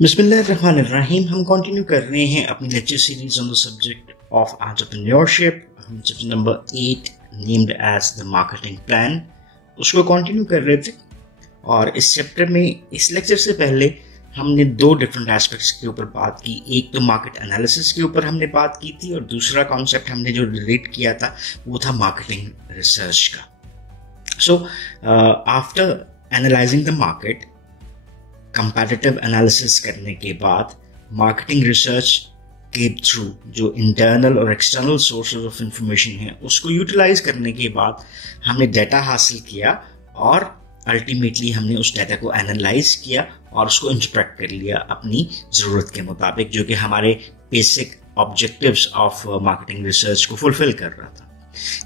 बिस्मिल्लाहिर्रहमानिर्रहीम। हम कंटिन्यू कर रहे हैं अपनी lecture series on the subject of entrepreneurship. हम chapter number 8 named as the marketing plan उसको कंटिन्यू कर रहे थे। और इस चैप्टर में इस लेक्चर से पहले हमने दो डिफरेंट एस्पेक्ट्स के ऊपर बात की। एक तो मार्केट एनालिसिस के ऊपर हमने बात की थी और दूसरा कॉन्सेप्ट हमने जो रिलेट किया था वो था मार्केटिंग रिसर्च का। So after analysing the market, comparative analysis करने के बाद मार्केटिंग रिसर्च के थ्रू जो इंटरनल और एक्सटर्नल सोर्सेज ऑफ इंफॉर्मेशन है उसको यूटिलाइज करने के बाद हमने डाटा हासिल किया और अल्टीमेटली हमने उस डाटा को एनालाइज किया और उसको इंटरप्रेट कर लिया अपनी ज़रूरत के मुताबिक, जो कि हमारे basic objectives of marketing research को फुलफिल कर रहा था।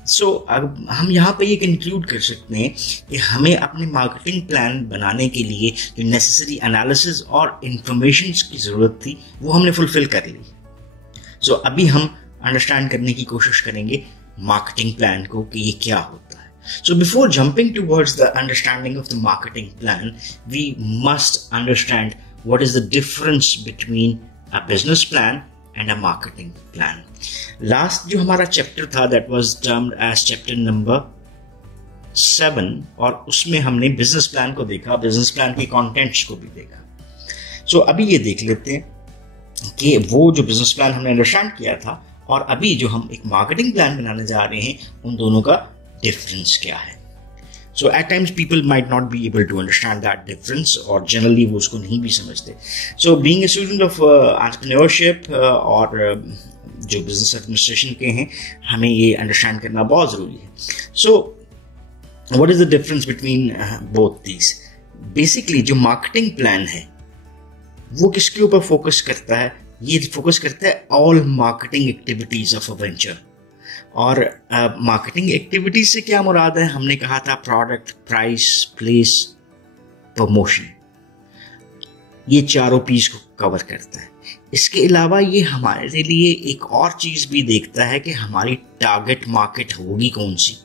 सो अब हम यहाँ पे ये कंक्लूड कर सकते हैं कि हमें अपने मार्केटिंग प्लान बनाने के लिए जो नेसेसरी एनालिसिस और इंफॉर्मेशन की ज़रूरत थी वो हमने फुलफिल कर ली। सो अभी हम अंडरस्टैंड करने की कोशिश करेंगे मार्केटिंग प्लान को कि ये क्या होता है। So before jumping towards the understanding of the marketing plan, we must understand what is the difference between a business plan and a marketing plan. Last जो हमारा चैप्टर था that was termed as chapter number 7 और उसमें हमने business plan को देखा, business plan के contents को भी देखा। So अभी ये देख लेते हैं कि वो जो बिजनेस प्लान हमने अंडरस्टैंड किया था और अभी जो हम एक मार्केटिंग प्लान बनाने जा रहे हैं उन दोनों का डिफरेंस क्या है। So at times people might not be able to understand that difference और जनरली वो उसको नहीं भी समझते। So being a student of entrepreneurship और जो बिजनेस एडमिनिस्ट्रेशन के हैं, हमें ये अंडरस्टैंड करना बहुत ज़रूरी है। So what is the difference between both these? Basically जो मार्केटिंग प्लान है वो किसके ऊपर फोकस करता है? ये फोकस करता है all marketing activities of a venture. और मार्केटिंग एक्टिविटीज से क्या मुराद है? हमने कहा था प्रोडक्ट, प्राइस, प्लेस, प्रमोशन, ये चारों पीस को कवर करता है। इसके अलावा ये हमारे लिए एक और चीज़ भी देखता है कि हमारी टारगेट मार्केट होगी कौन सी,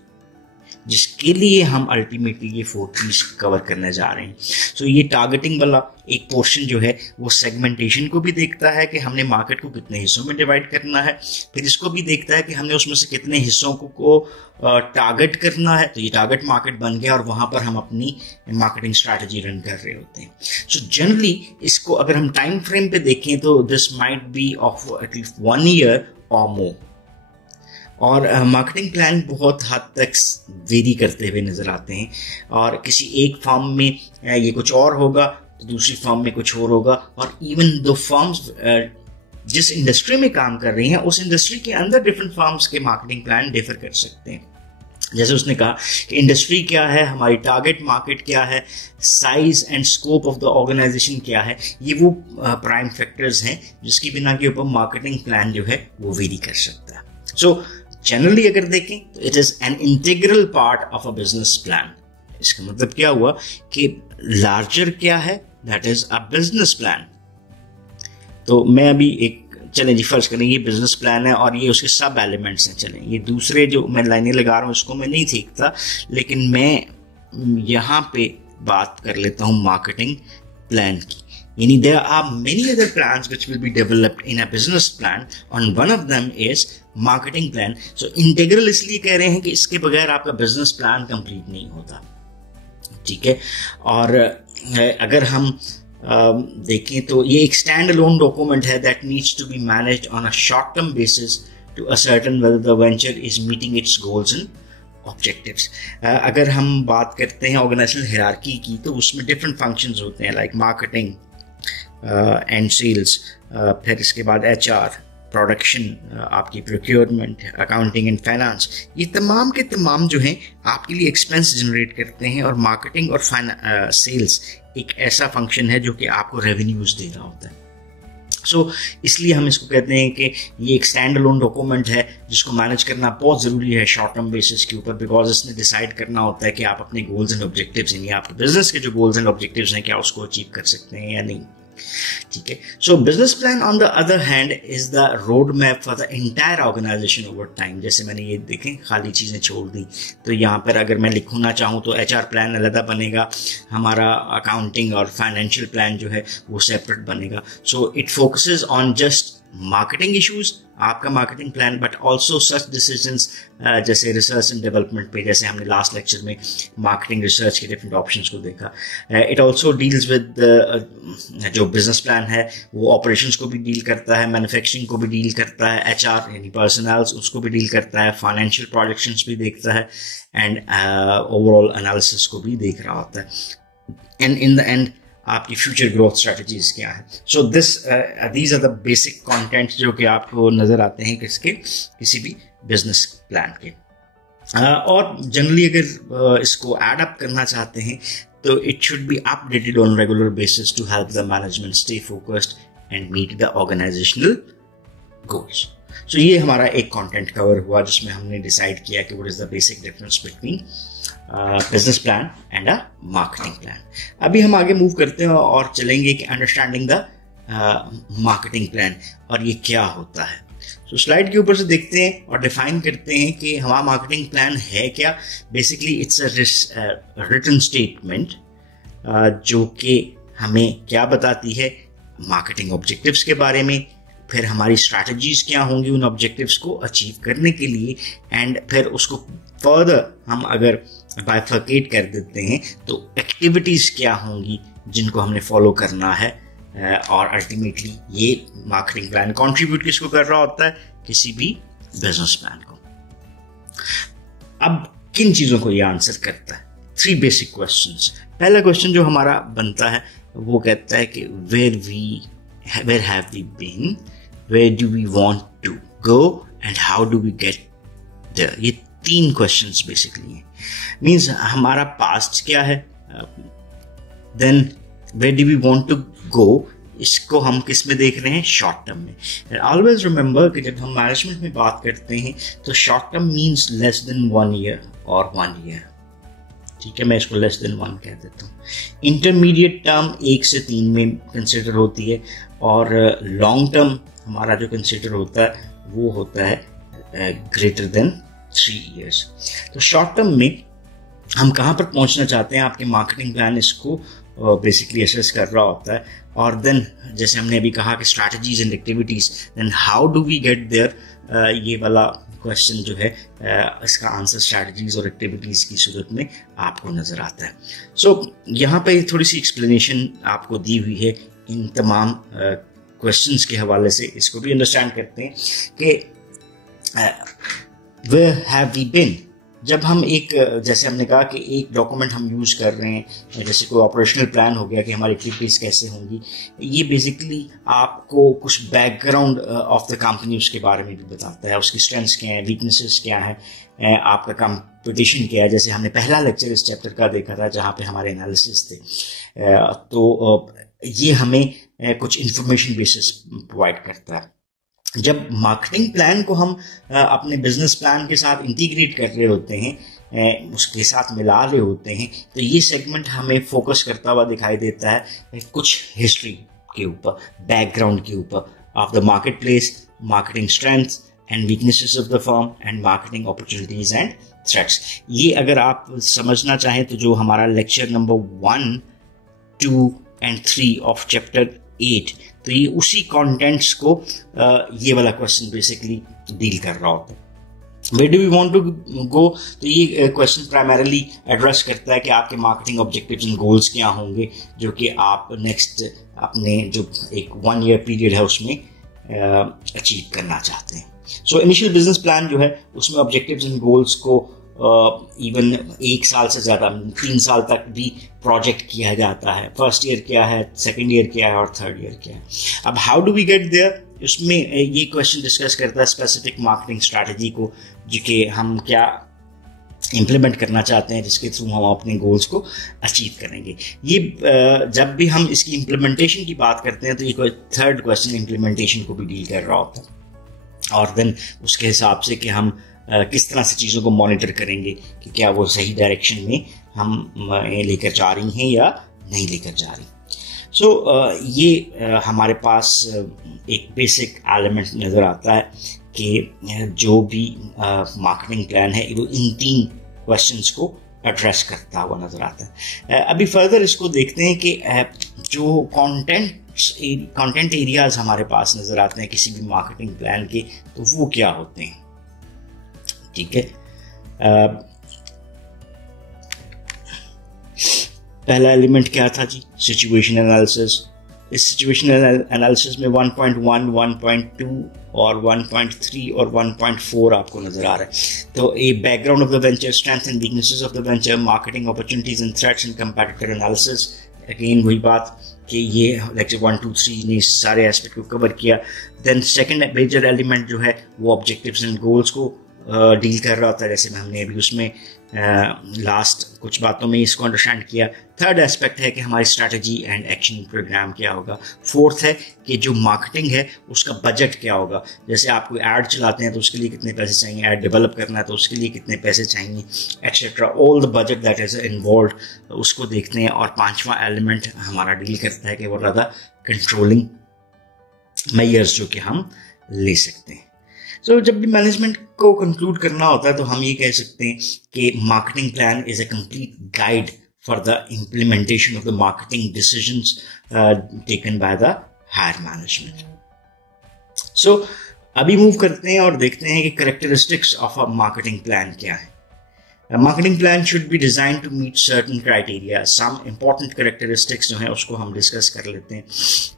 जिसके लिए हम अल्टीमेटली ये 4 पीस कवर करने जा रहे हैं। सो ये टारगेटिंग वाला एक पोर्शन जो है वो सेगमेंटेशन को भी देखता है कि हमने मार्केट को कितने हिस्सों में डिवाइड करना है, फिर इसको भी देखता है कि हमने उसमें से कितने हिस्सों को टारगेट करना है। तो ये टारगेट मार्केट बन गया और वहाँ पर हम अपनी मार्केटिंग स्ट्रैटेजी रन कर रहे होते हैं। सो जनरली इसको अगर हम टाइम फ्रेम पे देखें तो this might be of at least 1 year और मोर। और मार्केटिंग प्लान बहुत हद तक वेरी करते हुए नज़र आते हैं और किसी एक फर्म में ये कुछ और होगा तो दूसरी फर्म में कुछ और होगा। और इवन दो फर्म्स जिस इंडस्ट्री में काम कर रही हैं उस इंडस्ट्री के अंदर डिफरेंट फर्म्स के मार्केटिंग प्लान डिफर कर सकते हैं। जैसे उसने कहा कि इंडस्ट्री क्या है, हमारी टारगेट मार्केट क्या है, size and scope of the organization क्या है, ये वो प्राइम फैक्टर्स हैं जिसकी बिना के ऊपर मार्केटिंग प्लान जो है वो वेरी कर सकता है। सो जनरली अगर देखें तो it is an integral part of a business plan. इसका मतलब क्या हुआ कि लार्जर क्या है, that is a business plan. तो मैं अभी एक चलें जी फर्ज करें ये बिजनेस प्लान है और ये उसके सब एलिमेंट्स हैं। चलें ये दूसरे जो मैं लाइनें लगा रहा हूँ उसको मैं नहीं देखता, लेकिन मैं यहाँ पे बात कर लेता हूँ मार्केटिंग प्लान की। यानी there are many other plans which will be developed in a business plan and one of them is marketing plan. So integral इसलिए कह रहे हैं कि इसके बगैर आपका business plan complete नहीं होता, ठीक है। और अगर हम देखें तो ये एक stand alone document है that needs to be managed on a short term basis to ascertain whether the venture is meeting its goals and objectives. अगर हम बात करते हैं ऑर्गेनाइजेशनल हायरार्की की तो उसमें different functions होते हैं like marketing एंड सेल्स, फिर इसके बाद HR, प्रोडक्शन, आपकी प्रोक्योरमेंट, अकाउंटिंग एंड फाइनेंस। ये तमाम के तमाम जो हैं आपके लिए एक्सपेंस जनरेट करते हैं और मार्केटिंग और सेल्स एक ऐसा फंक्शन है जो कि आपको रेवेन्यूज दे रहा होता है। सो इसलिए हम इसको कहते हैं कि ये एक स्टैंड अलोन डॉक्यूमेंट है जिसको मैनेज करना बहुत ज़रूरी है शॉर्ट टर्म बेसिस के ऊपर, बिकॉज इसने डिसाइड करना होता है कि आप अपने गोल्स एंड ऑब्जेक्टिव्स यानी आपके बिजनेस के जो गोल्स एंड ऑब्जेक्टिव्स हैं क्या उसको अचीव कर सकते हैं या नहीं। ठीक है। So business plan on the other hand is the road map for the entire organization over time. जैसे मैंने ये देखें खाली चीजें छोड़ दी, तो यहाँ पर अगर मैं लिखना चाहूँ तो HR प्लान अलग बनेगा, हमारा अकाउंटिंग और फाइनेंशियल प्लान जो है वो सेपरेट बनेगा। So it focuses on just marketing issues, आपका marketing plan, but also such decisions जैसे रिसर्च एंड डेवलपमेंट पे, जैसे हमने लास्ट लेक्चर में मार्केटिंग रिसर्च के डिफरेंट ऑप्शंस को देखा। इट ऑल्सो डील्स विद जो बिजनेस प्लान है वो ऑपरेशंस को भी डील करता है, मैन्युफैक्चरिंग को भी डील करता है, HR यानी पर्सनल्स उसको भी डील करता है, फाइनेंशियल प्रोजेक्शंस भी देखता है, एंड ओवरऑल एनालिसिस को भी देख रहा होता है, एंड इन द एंड आपकी फ्यूचर ग्रोथ स्ट्रेटजीज क्या है। So these are the basic contents जो कि आपको नजर आते हैं किसी भी बिजनेस प्लान के। और जनरली अगर इसको एड अप करना चाहते हैं तो it should be updated on regular basis to help the management stay focused and meet the organizational goals. So ये हमारा एक कंटेंट कवर हुआ जिसमें हमने डिसाइड किया कि what is the basic difference between business plan and a marketing plan. अभी हम आगे मूव करते हैं और चलेंगे कि अंडरस्टैंडिंग द मार्केटिंग प्लान और ये क्या होता है। तो स्लाइड के ऊपर से देखते हैं और डिफाइन करते हैं कि हमारा मार्केटिंग प्लान है क्या। Basically it's a written statement जो कि हमें क्या बताती है मार्केटिंग ऑब्जेक्टिव्स के बारे में, फिर हमारी स्ट्रैटेजीज क्या होंगी उन ऑब्जेक्टिव्स को अचीव करने के लिए, एंड फिर उसको फर्दर हम अगर बाइफर्केट कर देते हैं तो एक्टिविटीज क्या होंगी जिनको हमने फॉलो करना है, और अल्टीमेटली ये मार्केटिंग प्लान कंट्रीब्यूट किसको कर रहा होता है, किसी भी बिजनेस प्लान को। अब किन चीजों को ये आंसर करता है, 3 बेसिक क्वेश्चंस। पहला क्वेश्चन जो हमारा बनता है वो कहता है कि where have we been, where do we want to go and how do we get there। ये 3 क्वेश्चंस बेसिकली हैं। मीन्स हमारा पास्ट क्या है, then where do we want to go, इसको हम किस में देख रहे हैं, शॉर्ट टर्म में। ऑलवेज रिमेंबर कि जब हम मैनेजमेंट में बात करते हैं तो short term means less than 1 year और 1 ईयर, ठीक है, मैं इसको लेस देन 1 कह देता हूँ। इंटरमीडिएट टर्म 1 से 3 में कंसिडर होती है, और लॉन्ग टर्म हमारा जो कंसिडर होता है वो होता है ग्रेटर देन 3 इयर्स। तो शॉर्ट टर्म में हम कहाँ पर पहुंचना चाहते हैं, आपके मार्केटिंग प्लान इसको बेसिकली असेस कर रहा होता है। और देन जैसे हमने अभी कहा कि strategies and activities, then how do we get there, ये वाला क्वेश्चन जो है इसका आंसर स्ट्रैटेजीज और एक्टिविटीज की सूरत में आपको नजर आता है। सो यहाँ पे थोड़ी सी एक्सप्लेनेशन आपको दी हुई है इन तमाम क्वेश्चंस के हवाले से। इसको भी अंडरस्टैंड करते हैं कि वेयर हैव वी बीन। जब हम एक, जैसे हमने कहा कि एक डॉक्यूमेंट हम यूज कर रहे हैं, जैसे कोई ऑपरेशनल प्लान हो गया कि हमारी एक्टिविटीज कैसे होंगी, ये बेसिकली आपको कुछ बैकग्राउंड ऑफ द कंपनी उसके बारे में भी बताता है, उसकी स्ट्रेंथ्स क्या है, वीकनेसेस क्या है, आपका कंपटीशन क्या है। जैसे हमने पहला लेक्चर इस चैप्टर का देखा था जहाँ पे हमारे एनालिसिस थे, तो ये हमें कुछ इंफॉर्मेशन बेसिस प्रोवाइड करता है। जब मार्केटिंग प्लान को हम अपने बिजनेस प्लान के साथ इंटीग्रेट कर रहे होते हैं, उसके साथ मिला रहे होते हैं, तो ये सेगमेंट हमें फोकस करता हुआ दिखाई देता है कुछ हिस्ट्री के ऊपर, बैकग्राउंड के ऊपर of the market place, marketing strengths and weaknesses of the firm and marketing opportunities and threats. ये अगर आप समझना चाहें तो जो हमारा lecture number 1, 2 and 3 of chapter 8, तो ये उसी कंटेंट्स को ये वाला क्वेश्चन बेसिकली डील कर रहा होता है। Where do we want to go, तो ये क्वेश्चन प्राइमरीली एड्रेस करता है कि आपके मार्केटिंग ऑब्जेक्टिव्स एंड गोल्स क्या होंगे जो कि आप नेक्स्ट अपने जो एक 1 ईयर पीरियड है उसमें अचीव करना चाहते हैं। सो इनिशियल बिजनेस प्लान जो है उसमें ऑब्जेक्टिव्स एंड गोल्स को इवन 1 साल से ज़्यादा 3 साल तक भी प्रोजेक्ट किया जाता है। फर्स्ट ईयर क्या है, सेकंड ईयर क्या है और थर्ड ईयर क्या है। अब how do we get there, उसमें ये क्वेश्चन डिस्कस करता है स्पेसिफिक मार्केटिंग स्ट्रैटेजी को, जो कि हम क्या इम्प्लीमेंट करना चाहते हैं जिसके थ्रू हम अपने गोल्स को अचीव करेंगे। ये जब भी हम इसकी इम्प्लीमेंटेशन की बात करते हैं तो ये थर्ड क्वेश्चन इम्प्लीमेंटेशन को भी डील कर रहा होता है, और देन उसके हिसाब से कि हम किस तरह से चीज़ों को मॉनिटर करेंगे कि क्या वो सही डायरेक्शन में हम लेकर जा रही हैं या नहीं लेकर जा रही। सो ये हमारे पास एक बेसिक एलिमेंट नज़र आता है कि जो भी मार्केटिंग प्लान है वो इन 3 क्वेश्चंस को एड्रेस करता हुआ नज़र आता है। अभी फर्दर इसको देखते हैं कि जो कंटेंट एरियाज हमारे पास नज़र आते हैं किसी भी मार्केटिंग प्लान के, तो वो क्या होते हैं। ठीक है, पहला एलिमेंट क्या था जी, सिचुएशन एनालिसिस। इस सिचुएशन एनालिसिस में 1.1, 1.2 और 1.3 और 1.4 आपको नजर आ रहा है। तो a background of the venture, strength and weaknesses of the venture, marketing opportunities and threats and competitor analysis. Again वही बात कि ये लेक्चर 1, 2, 3 ने सारे एस्पेक्ट को कवर किया। देन सेकंड मेजर एलिमेंट जो है वो ऑब्जेक्टिव्स एंड गोल्स को डील कर रहा होता है, जैसे हमने अभी उसमें लास्ट कुछ बातों में इसको अंडरस्टैंड किया। थर्ड एस्पेक्ट है कि हमारी स्ट्रैटेजी एंड एक्शन प्रोग्राम क्या होगा। फोर्थ है कि जो मार्केटिंग है उसका बजट क्या होगा, जैसे आप कोई ऐड चलाते हैं तो उसके लिए कितने पैसे चाहिए, ऐड डेवलप करना है तो उसके लिए कितने पैसे चाहिए, etcetera, all the budget that is involve, उसको देखते हैं। और 5वां एलिमेंट हमारा डील करता है कि वो ज़्यादा कंट्रोलिंग मेजर्स जो कि हम ले सकते हैं। So, जब भी मैनेजमेंट को कंक्लूड करना होता है तो हम ये कह सकते हैं कि marketing plan is a complete guide for the implementation of the marketing decisions taken by the higher management. So अभी मूव करते हैं और देखते हैं कि characteristics of a marketing plan क्या है। A marketing plan should be designed to meet certain criteria. Some important characteristics जो हैं उसको हम डिस्कस कर लेते हैं।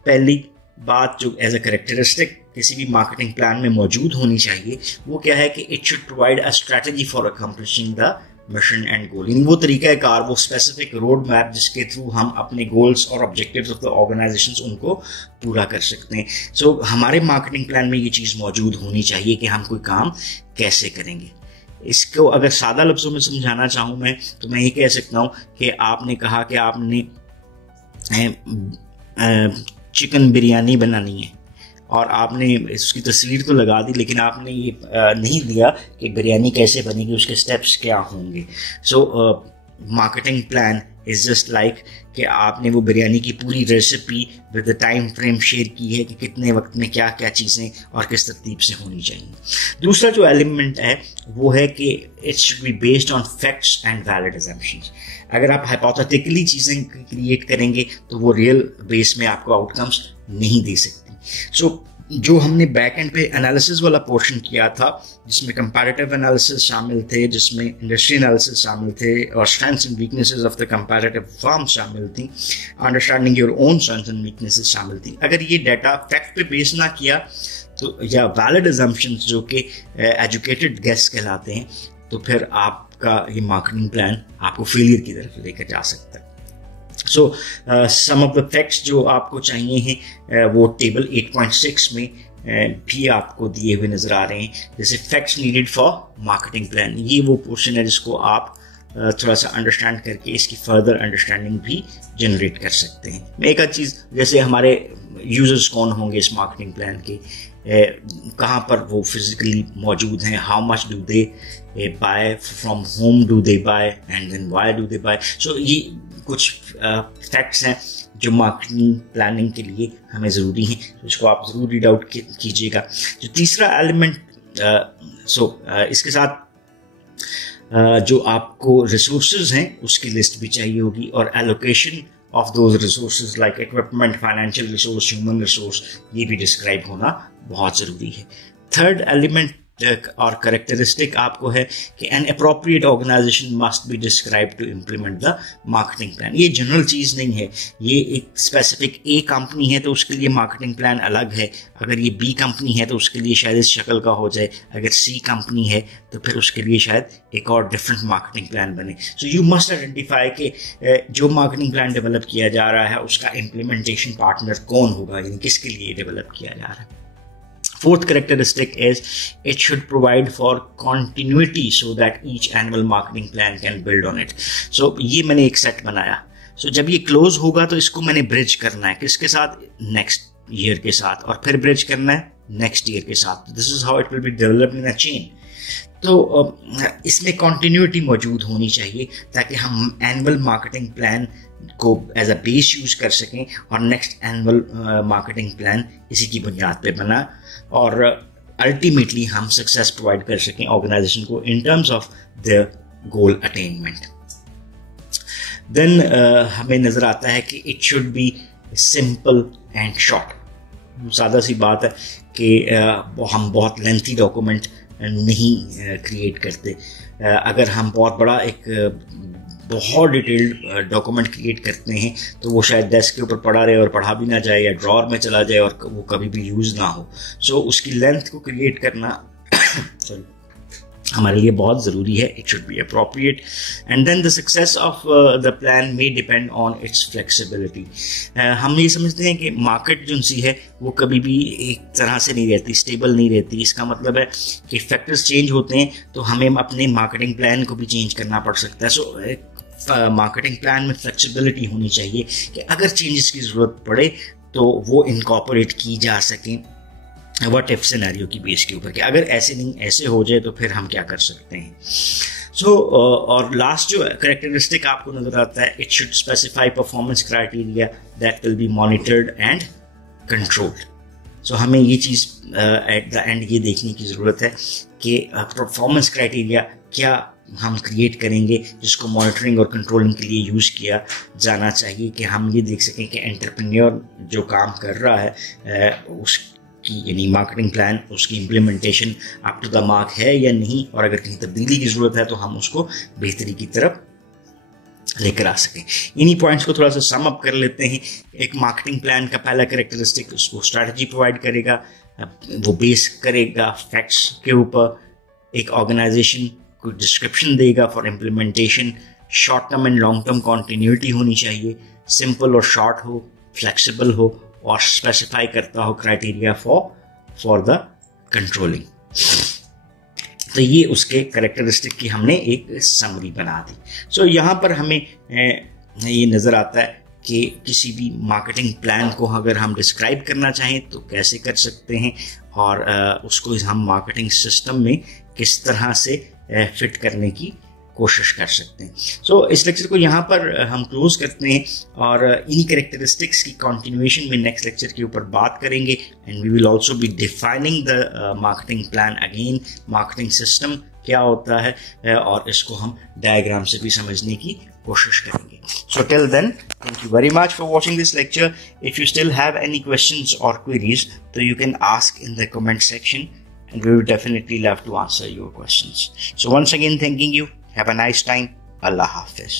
पहली बात जो एज अ कैरेक्टरिस्टिक किसी भी मार्केटिंग प्लान में मौजूद होनी चाहिए वो क्या है कि it should provide a strategy for accomplishing the mission and goal, यानी वो तरीका कार, वो स्पेसिफिक रोड मैप जिसके थ्रू हम अपने गोल्स और ऑब्जेक्टिव्स ऑफ द ऑर्गेनाइजेशंस उनको पूरा कर सकते हैं। सो हमारे मार्केटिंग प्लान में ये चीज़ मौजूद होनी चाहिए कि हम कोई काम कैसे करेंगे। इसको अगर सादा लफ्ज़ों में समझाना चाहूँ मैं तो मैं ये कह सकता हूँ कि आपने कहा कि आपने चिकन बिरयानी बनानी है और आपने इसकी तस्वीर तो लगा दी, लेकिन आपने ये नहीं दिया कि बिरयानी कैसे बनेगी, उसके स्टेप्स क्या होंगे। So marketing plan is just like कि आपने वो बिरयानी की पूरी recipe with the time frame share की है कि कितने वक्त में क्या क्या चीज़ें और किस तरतीब से होनी चाहिए। दूसरा जो एलिमेंट है वो है कि it should be based on facts and valid assumptions. अगर आप हाइपोथेटिकली चीज़ें क्रिएट करेंगे तो वो रियल बेस में आपको आउटकम्स नहीं दे सकती। सो जो हमने बैक एंड पे एनालिसिस वाला पोर्शन किया था जिसमें कंपैरेटिव एनालिसिस शामिल थे, जिसमें इंडस्ट्री एनालिसिस शामिल थे और strengths and weaknesses of the comparative firm शामिल थी, understanding your own strengths and weaknesses शामिल थी। अगर ये डाटा फैक्ट पे बेस ना किया तो या वैलिड असम्पशंस जो कि एजुकेटेड गेस कहलाते हैं, तो फिर आपका ये मार्केटिंग प्लान आपको फेलियर की तरफ लेकर जा सकता है। सो सम ऑफ द फैक्ट्स जो आपको चाहिए हैं वो टेबल 8.6 में भी आपको दिए हुए नजर आ रहे हैं, जैसे facts needed for marketing plan. ये वो पोर्शन है जिसको आप थोड़ा सा अंडरस्टैंड करके इसकी फर्दर अंडरस्टैंडिंग भी जनरेट कर सकते हैं। मैं एक आध चीज़, जैसे हमारे यूजर्स कौन होंगे इस मार्केटिंग प्लान के, कहाँ पर वो फिजिकली मौजूद हैं, how much do they buy, from home do they buy and then why do they buy. So ये कुछ फैक्ट्स हैं जो मार्केटिंग प्लानिंग के लिए हमें ज़रूरी हैं, तो इसको आप ज़रूर रीड आउट कीजिएगा। जो तीसरा एलिमेंट, इसके साथ जो आपको रिसोर्सेज हैं उसकी लिस्ट भी चाहिए होगी और allocation of those resources like equipment, financial resource, human resource, ये भी डिस्क्राइब होना बहुत ज़रूरी है। थर्ड एलिमेंट और कैरेक्टरिस्टिक आपको है कि an appropriate organization must be describe to implement the marketing plan. ये जनरल चीज़ नहीं है, ये एक स्पेसिफिक ए कंपनी है तो उसके लिए मार्केटिंग प्लान अलग है, अगर ये बी कंपनी है तो उसके लिए शायद इस शक्ल का हो जाए, अगर सी कंपनी है तो फिर उसके लिए शायद एक और डिफरेंट मार्केटिंग प्लान बने। सो यू मस्ट आइडेंटिफाई कि जो मार्केटिंग प्लान डेवलप किया जा रहा है उसका इम्प्लीमेंटेशन पार्टनर कौन होगा, यानी किसके लिए डेवलप किया जा रहा है। Fourth characteristic is it should provide for continuity so that each annual marketing plan can build on it. So ये मैंने एक सेट बनाया। So जब ये क्लोज होगा तो इसको मैंने ब्रिज करना है किसके साथ, नेक्स्ट ईयर के साथ, और फिर ब्रिज करना है नेक्स्ट ईयर के साथ। This is how it will be developed in a chain. तो इसमें कॉन्टिन्यूटी मौजूद होनी चाहिए ताकि हम एनुअल मार्केटिंग प्लान को एज अ बेस यूज कर सकें और नेक्स्ट एनुअल मार्केटिंग प्लान इसी की बुनियाद पे बना और अल्टीमेटली हम सक्सेस प्रोवाइड कर सकें ऑर्गेनाइजेशन को in terms of the goal attainment. Then हमें नजर आता है कि it should be simple and short. सादा सी बात है कि हम बहुत लेंथी डॉक्यूमेंट नहीं क्रिएट करते। अगर हम बहुत बड़ा एक बहुत डिटेल्ड डॉक्यूमेंट क्रिएट करते हैं तो वो शायद डेस्क के ऊपर पड़ा रहे और पढ़ा भी ना जाए या ड्रॉअर में चला जाए और वो कभी भी यूज़ ना हो। सो उसकी लेंथ को क्रिएट करना सॉरी हमारे लिए बहुत ज़रूरी है। It should be appropriate and then the success of the plan may depend on its flexibility. हम ये समझते हैं कि मार्केट जो सी है वो कभी भी एक तरह से नहीं रहती, स्टेबल नहीं रहती। इसका मतलब है कि फैक्टर्स चेंज होते हैं तो हमें अपने मार्केटिंग प्लान को भी चेंज करना पड़ सकता है। सो मार्केटिंग प्लान में फ्लेक्सिबिलिटी होनी चाहिए कि अगर चेंजेस की ज़रूरत पड़े तो वो इनकॉर्पोरेट की जा सकें व्हाट इफ सिनेरियो की बेस के ऊपर कि अगर ऐसे नहीं ऐसे हो जाए तो फिर हम क्या कर सकते हैं। सो और लास्ट जो कैरेक्टरिस्टिक आपको नजर आता है, it should specify performance criteria that will be monitored and controlled. So हमें ये चीज़ एट द एंड ये देखने की ज़रूरत है कि परफॉर्मेंस क्राइटेरिया क्या हम क्रिएट करेंगे जिसको मॉनिटरिंग और कंट्रोलिंग के लिए यूज़ किया जाना चाहिए कि हम ये देख सकें कि एंटरप्रेन्योर जो काम कर रहा है उसकी यानी मार्केटिंग प्लान उसकी implementation up to the mark है या नहीं, और अगर कहीं तब्दीली की ज़रूरत है तो हम उसको बेहतरी की तरफ लेकर आ सकें। इन्हीं पॉइंट्स को थोड़ा सा सम अप कर लेते हैं। एक मार्केटिंग प्लान का पहला कैरेक्टरिस्टिक उसको स्ट्रैटेजी प्रोवाइड करेगा, वो बेस करेगा फैक्ट्स के ऊपर, एक ऑर्गेनाइजेशन को डिस्क्रिप्शन देगा for implementation, short term and long term continuity होनी चाहिए, सिंपल और शॉर्ट हो, फ्लेक्सिबल हो और स्पेसिफाई करता हो क्राइटेरिया फॉर द कंट्रोलिंग। तो ये उसके कैरेक्टरिस्टिक की हमने एक समरी बना दी। सो यहाँ पर हमें ये नज़र आता है कि किसी भी मार्केटिंग प्लान को अगर हम डिस्क्राइब करना चाहें तो कैसे कर सकते हैं और उसको हम मार्केटिंग सिस्टम में किस तरह से फिट करने की कोशिश कर सकते हैं। सो इस लेक्चर को यहाँ पर हम क्लोज करते हैं और इन्हीं कैरेक्टरिस्टिक्स की कंटिन्यूएशन में नेक्स्ट लेक्चर के ऊपर बात करेंगे and we will also be defining the marketing plan again, marketing system क्या होता है और इसको हम डायग्राम से भी समझने की कोशिश करेंगे। So till then, thank you very much for watching this lecture. If you still have any questions or queries, so you can ask in the comment section and we will definitely love to answer your questions. So once again, thanking you. Have a nice time. Allah Hafiz.